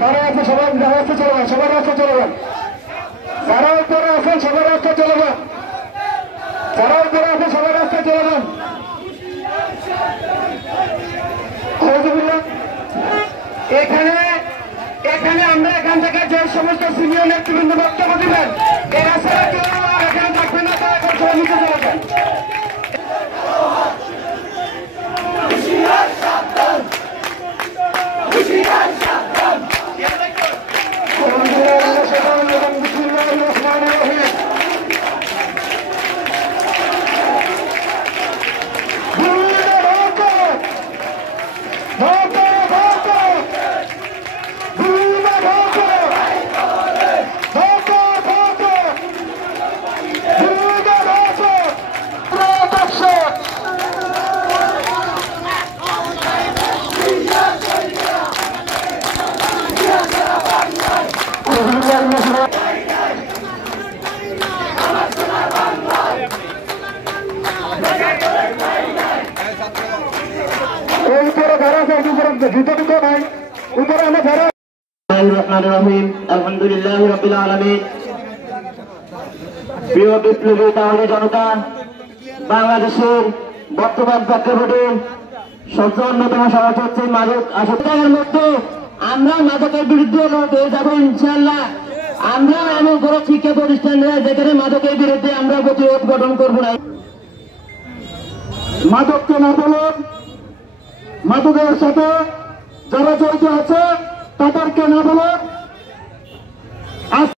যারা আছে সবার রাস্তা চলে যান, সবার রাস্তা চলে যান, যারা উপরে আছেন সবার রাস্তা চলে যান, যারা উপরে আছেন সবার রাস্তা চলে যান। এখানে আমরা এখান থেকে যে সমস্ত সিনিয়র নেতৃবৃন্দ বক্তব্য দিবেন এরা ছাড়া কেউ এখানে থাকবে না, তারা এখন সবাই নিচে চলে যান। আলহামদুলিল্লাহ রাব্বিল আলামিন। প্রিয় বিপ্লবী তাহলে জনতা, বাংলাদেশের বর্তমান প্রেক্ষাপটে সবচেয়ে অন্যতম সমস্যা হচ্ছে মাদক আসক্তের মধ্যে আমরা মাদকের বিরুদ্ধে লড়তে যাবো ইনশাআল্লাহ। আমরা এমন কোনো শিক্ষা প্রতিষ্ঠান নেই যেখানে মাদকের বিরুদ্ধে আমরা প্রতিরোধ গঠন করবো না। মাদককে না বলুন, মাদকের সাথে যারা জড়িত আছে তাদেরকে না বলুন।